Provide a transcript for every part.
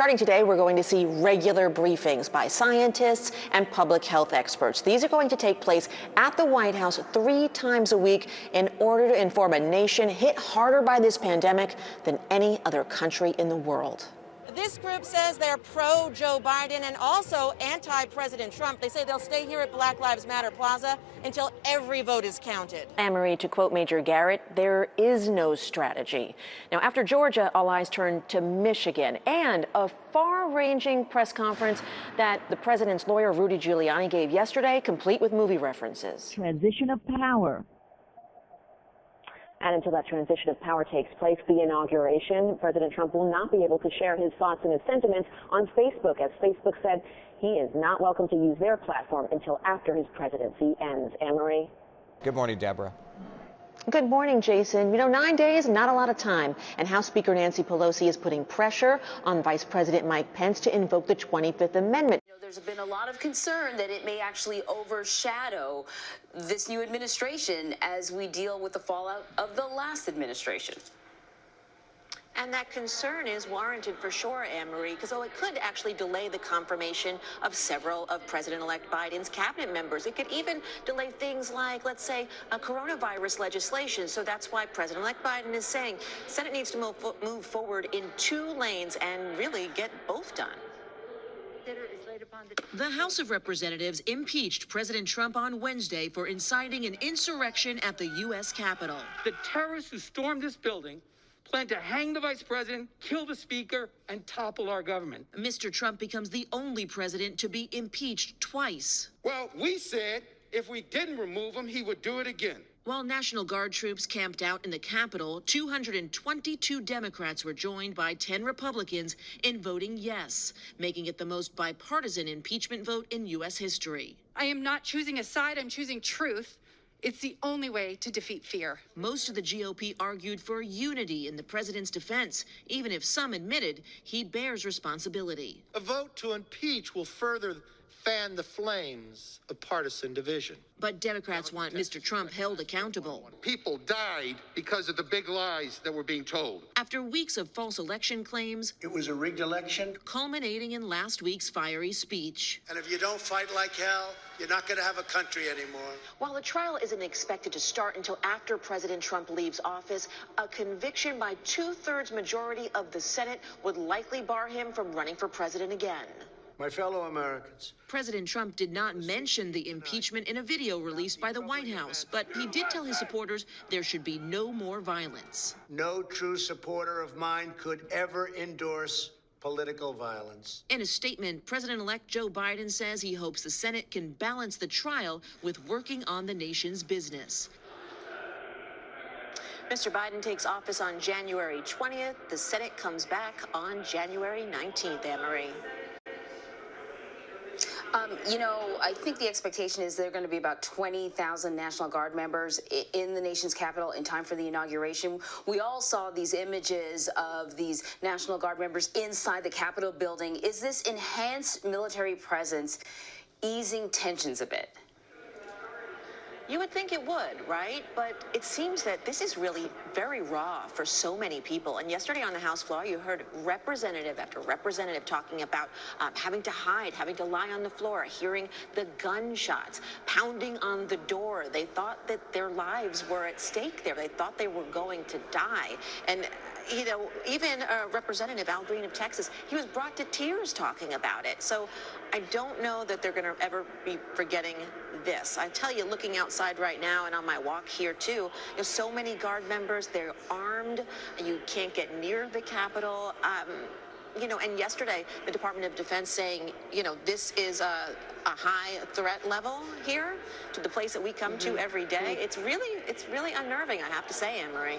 starting today, we're going to see regular briefings by scientists and public health experts. These are going to take place at the White House 3 times a week in order to inform a nation hit harder by this pandemic than any other country in the world. This group says they're pro-Joe Biden and also anti-President Trump. They say they'll stay here at Black Lives Matter Plaza until every vote is counted. Anne-Marie, to quote Major Garrett, there is no strategy. Now, after Georgia, all eyes turned to Michigan and a far-ranging press conference that the president's lawyer, Rudy Giuliani, gave yesterday, complete with movie references. Transition of power. And until that transition of power takes place, the inauguration, President Trump will not be able to share his thoughts and his sentiments on Facebook, as Facebook said he is not welcome to use their platform until after his presidency ends. Anne-Marie? Good morning, Deborah. Good morning, Jason. You know, 9 days, not a lot of time. And House Speaker Nancy Pelosi is putting pressure on Vice President Mike Pence to invoke the 25th Amendment. There's been a lot of concern that it may actually overshadow this new administration as we deal with the fallout of the last administration. And that concern is warranted for sure, Anne-Marie, because it could actually delay the confirmation of several of President-elect Biden's cabinet members. It could even delay things like, let's say, a coronavirus legislation. So that's why President-elect Biden is saying the Senate needs to move forward in 2 lanes and really get both done. The House of Representatives impeached President Trump on Wednesday for inciting an insurrection at the U.S. Capitol. The terrorists who stormed this building plan to hang the vice president, kill the speaker, and topple our government. Mr. Trump becomes the only president to be impeached twice. Well, we said if we didn't remove him, he would do it again. While National Guard troops camped out in the Capitol, 222 Democrats were joined by 10 Republicans in voting yes, making it the most bipartisan impeachment vote in U.S. history. I am not choosing a side, I'm choosing truth. It's the only way to defeat fear. Most of the GOP argued for unity in the president's defense, even if some admitted he bears responsibility. A vote to impeach will further fan the flames of partisan division. But Democrats want Mr. Trump held accountable. People died because of the big lies that were being told. After weeks of false election claims, it was a rigged election, culminating in last week's fiery speech. And if you don't fight like hell, you're not going to have a country anymore. While the trial isn't expected to start until after President Trump leaves office, a conviction by 2/3 majority of the Senate would likely bar him from running for president again. My fellow Americans. President Trump did not mention the impeachment in a video released by the White House, but he did tell his supporters there should be no more violence. No true supporter of mine could ever endorse political violence. In a statement, President-elect Joe Biden says he hopes the Senate can balance the trial with working on the nation's business. Mr. Biden takes office on January 20th. The Senate comes back on January 19th, Anne-Marie. You know, I think the expectation is there are going to be about 20,000 National Guard members in the nation's capital in time for the inauguration. We all saw these images of these National Guard members inside the Capitol building. Is this enhanced military presence easing tensions a bit? You would think it would, right? But it seems that this is really very raw for so many people. And yesterday on the House floor, you heard representative after representative talking about having to hide, having to lie on the floor, hearing the gunshots, pounding on the door. They thought that their lives were at stake there. They thought they were going to die. And you know, even Representative Al Green of Texas, he was brought to tears talking about it. So I don't know that they're going to ever be forgetting this. I tell you, looking outside right now and on my walk here too, there's so many Guard members, they're armed, you can't get near the Capitol. You know, and yesterday, the Department of Defense saying, you know, this is a high threat level here to the place that we come to every day. It's really unnerving, I have to say, Anne-Marie.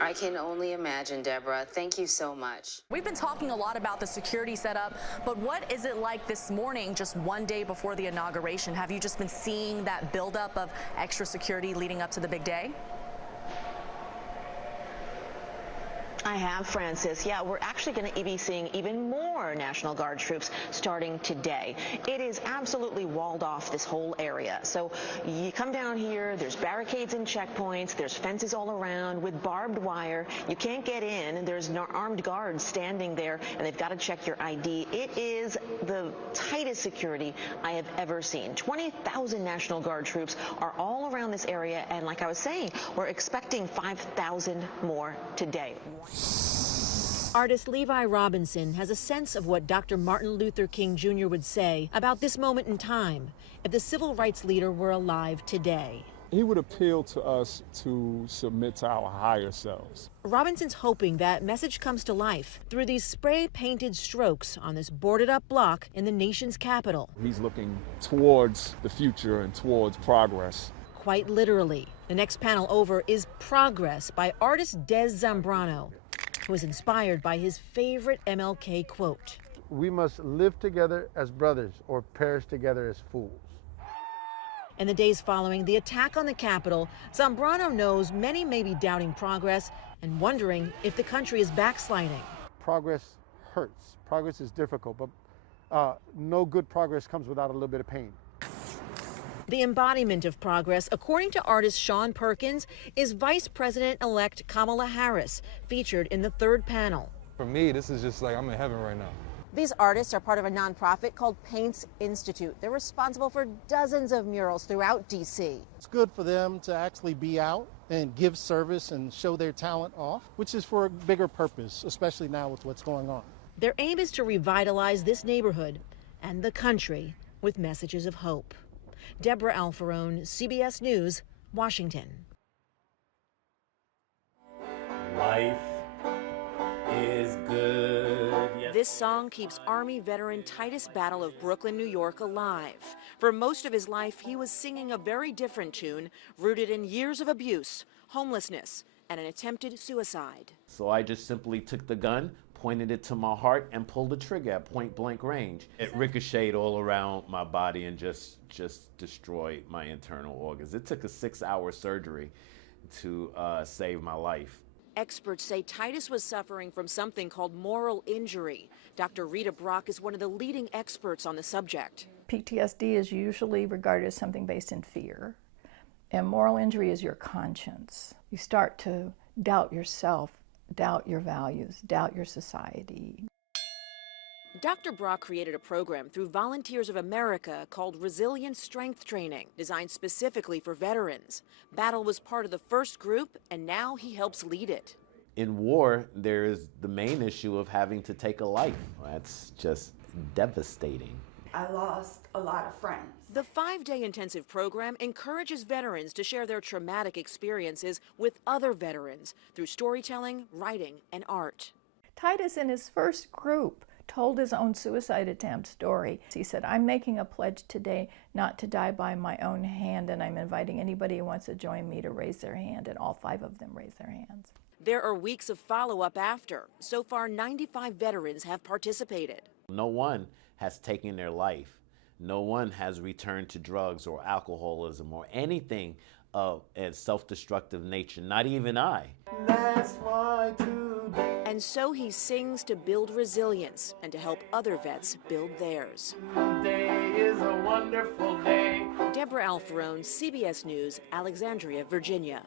I can only imagine, Deborah. Thank you so much. We've been talking a lot about the security setup, but what is it like this morning, just one day before the inauguration? Have you just been seeing that buildup of extra security leading up to the big day? I have, Francis. Yeah, we're actually going to be seeing even more National Guard troops starting today. It is absolutely walled off, this whole area. So you come down here, there's barricades and checkpoints, there's fences all around with barbed wire. You can't get in. There's armed guards standing there, and they've got to check your ID. It is the tightest security I have ever seen. 20,000 National Guard troops are all around this area, and like I was saying, we're expecting 5,000 more today. Artist Levi Robinson has a sense of what Dr. Martin Luther King Jr. would say about this moment in time if the civil rights leader were alive today. He would appeal to us to submit to our higher selves. Robinson's hoping that message comes to life through these spray-painted strokes on this boarded-up block in the nation's capital. He's looking towards the future and towards progress. Quite literally. The next panel over is Progress by artist Des Zambrano, who was inspired by his favorite MLK quote. We must live together as brothers or perish together as fools. In the days following the attack on the Capitol, Zambrano knows many may be doubting progress and wondering if the country is backsliding. Progress hurts. Progress is difficult, but no good progress comes without a little bit of pain. The embodiment of progress, according to artist Sean Perkins, is Vice President-elect Kamala Harris, featured in the third panel. For me, this is just like I'm in heaven right now. These artists are part of a nonprofit called Paints Institute. They're responsible for dozens of murals throughout D.C. It's good for them to actually be out and give service and show their talent off, which is for a bigger purpose, especially now with what's going on. Their aim is to revitalize this neighborhood and the country with messages of hope. Debra Alfarone, CBS News, Washington. Life is good. Yes. This song keeps Army veteran Titus Battle of Brooklyn, New York alive. For most of his life, he was singing a very different tune, rooted in years of abuse, homelessness, and an attempted suicide. So I just simply took the gun, pointed it to my heart, and pulled the trigger at point blank range. It ricocheted all around my body and just destroyed my internal organs. It took a 6-hour surgery to save my life. Experts say Titus was suffering from something called moral injury. Dr. Rita Brock is one of the leading experts on the subject. PTSD is usually regarded as something based in fear, and moral injury is your conscience. You start to doubt yourself, doubt your values, doubt your society. Dr. Brock created a program through Volunteers of America called Resilience Strength Training, designed specifically for veterans. Battle was part of the first group, and now he helps lead it. In war, there's the main issue of having to take a life. That's just devastating. I lost a lot of friends. The 5-day intensive program encourages veterans to share their traumatic experiences with other veterans through storytelling, writing, and art. Titus, in his first group, told his own suicide attempt story. He said, "I'm making a pledge today not to die by my own hand, and I'm inviting anybody who wants to join me to raise their hand," and all 5 of them raised their hands. There are weeks of follow-up after. So far, 95 veterans have participated. No one has taken their life. No one has returned to drugs or alcoholism or anything of a self-destructive nature, not even I. That's why today. And so he sings to build resilience and to help other vets build theirs. Today is a wonderful day. Debra Alfarone, CBS News, Alexandria, Virginia.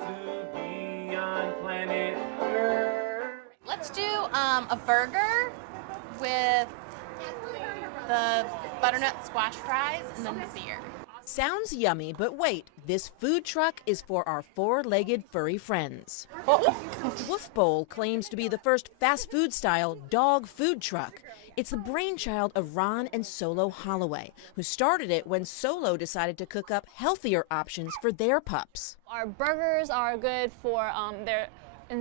To be on planet Earth. Let's do a burger with the butternut squash fries and then the beer. Sounds yummy, but wait, this food truck is for our 4-legged furry friends. Woof Bowl claims to be the first fast food style dog food truck. It's the brainchild of Ron and Solo Holloway, who started it when Solo decided to cook up healthier options for their pups. Our burgers are good for their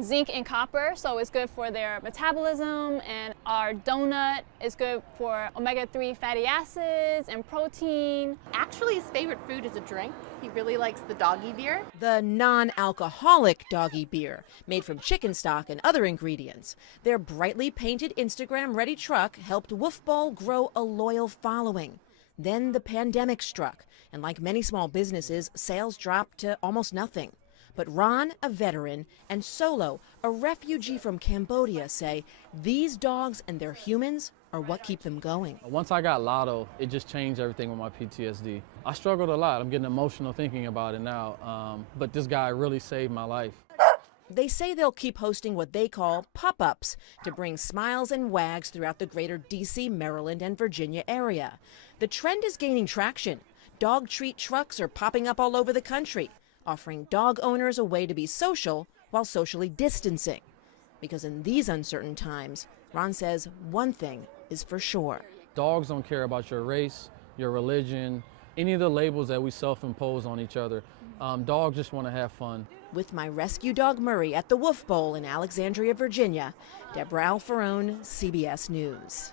zinc and copper, so it's good for their metabolism, and our donut is good for omega-3 fatty acids and protein. Actually, his favorite food is a drink. He really likes the doggy beer. The non-alcoholic doggy beer, made from chicken stock and other ingredients. Their brightly painted Instagram-ready truck helped Woof Bowl grow a loyal following. Then the pandemic struck, and like many small businesses, sales dropped to almost nothing. But Ron, a veteran, and Solo, a refugee from Cambodia, say these dogs and their humans are what keep them going. Once I got Lotto, it just changed everything with my PTSD. I struggled a lot. I'm getting emotional thinking about it now, but this guy really saved my life. They say they'll keep hosting what they call pop-ups to bring smiles and wags throughout the greater D.C., Maryland, and Virginia area. The trend is gaining traction. Dog treat trucks are popping up all over the country, offering dog owners a way to be social while socially distancing. Because in these uncertain times, Ron says one thing is for sure. Dogs don't care about your race, your religion, any of the labels that we self-impose on each other. Dogs just want to have fun. With my rescue dog Murray at the Woof Bowl in Alexandria, Virginia, Debra Alfarone, CBS News.